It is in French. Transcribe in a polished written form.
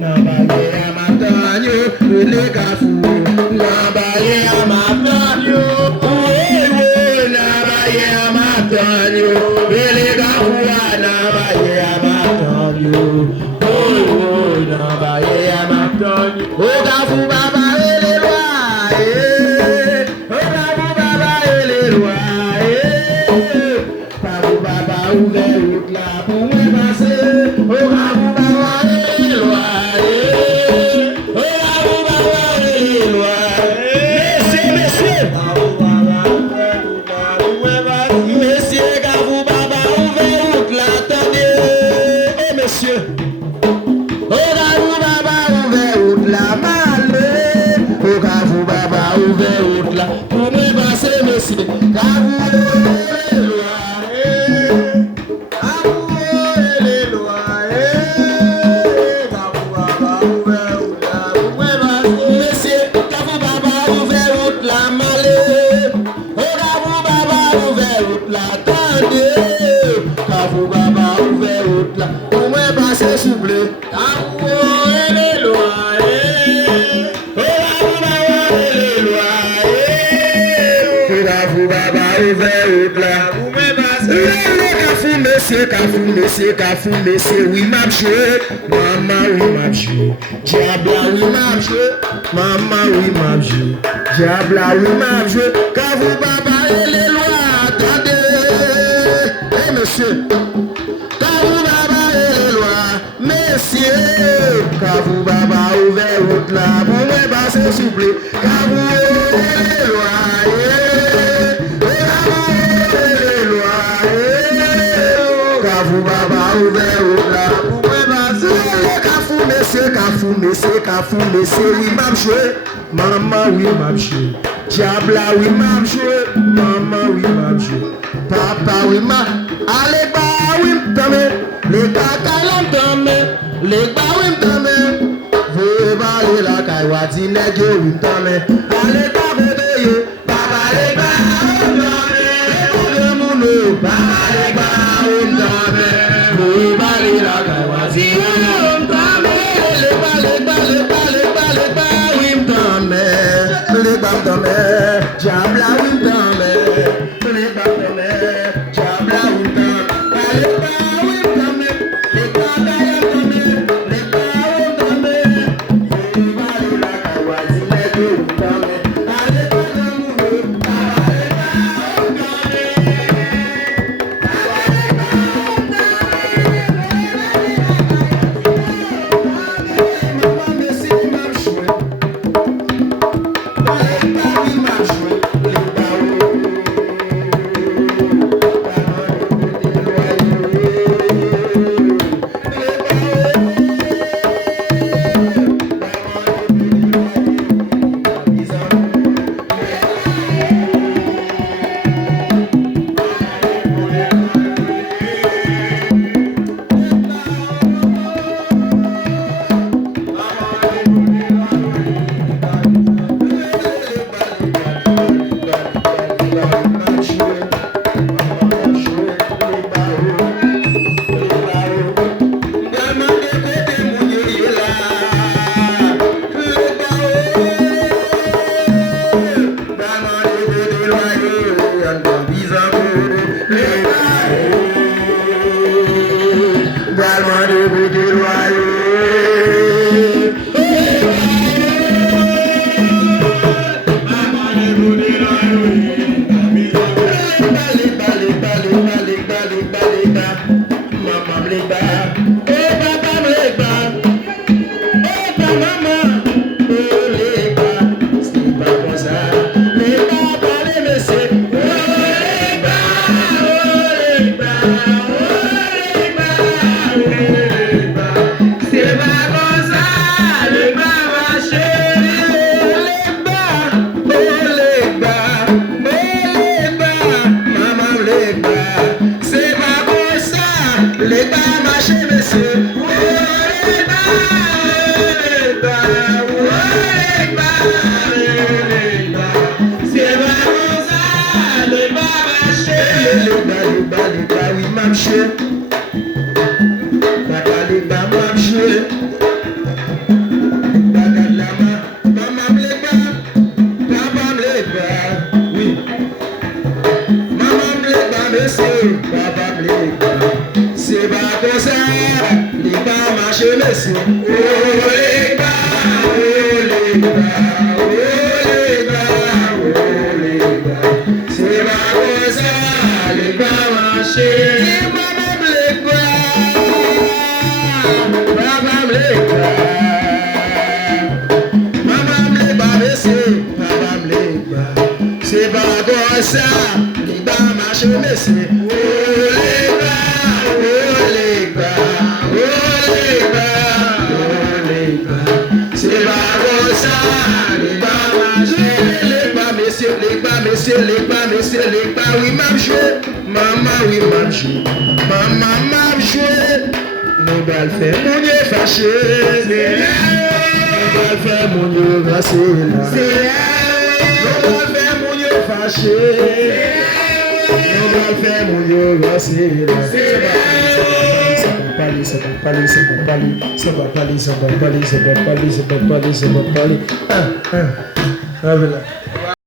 Nambaye amatanyo, le kafu. Nambaye amatanyo, nambaye amatanyo, le kafu. Nambaye amatanyo, nambaye amatanyo. O kafu baba ele loa, o kafu baba ele loa. Kafu baba ouvert route là pour me passer. O kafu baba ele loa. Monsieur, oui, m'a joué. Maman, oui, m'a joué. Diable, oui, m'a joué. Maman, oui, m'a joué. Diable, oui, m'a joué. Quand vous babayez les lois, attendez. Eh, monsieur. Quand vous babayez les lois, messieurs. Quand vous babayez ouvert route là, vous me passez souple. Quand vous ouvrez les lois, vous baba ouvert au plat pour me baser. Kafou, messieurs, oui, m'a joué. Maman, oui, m'a joué. Diable, oui, m'a joué. Maman, oui, m'a joué. Papa, oui, m'a. Allez, bah, oui, m'tame. Les caca, l'entame. Les bah, oui, m'tame. Vous allez la caïwati, les dieux, oui, m'tame. Allez, bah, bébé, papa, les bah, oui, m'tame. Le moulou, papa, les bah, oui, m'tame. Regarde la main, maman me les bat, papa me les bat, oui. Maman me les bat, monsieur, papa me les bat. C'est pas comme ça, les bas marchent, monsieur. Oh les bas, oh les bas, oh les bas, oh les bas. C'est pas comme ça, les bas marchent. Maman me les bat, papa me les bat. Maman me les bat, monsieur, papa me les bat. C'est pas comme ça, les bas marchent, monsieur. Oh les bas, oh les bas, oh les bas, oh les bas. C'est pas comme ça, les bas marchent. Les bas, messieurs, les bas, messieurs, les bas, messieurs, les bas. Oui, m'a joué, maman, oui, m'a joué. Maman m'a joué. Nous allons faire mon Dieu fâché. Nous allons faire mon Dieu grâce. Nous allons faire mon Dieu fâché. Nous allons faire mon Dieu grâce. Ça va parler. Ah, voilà.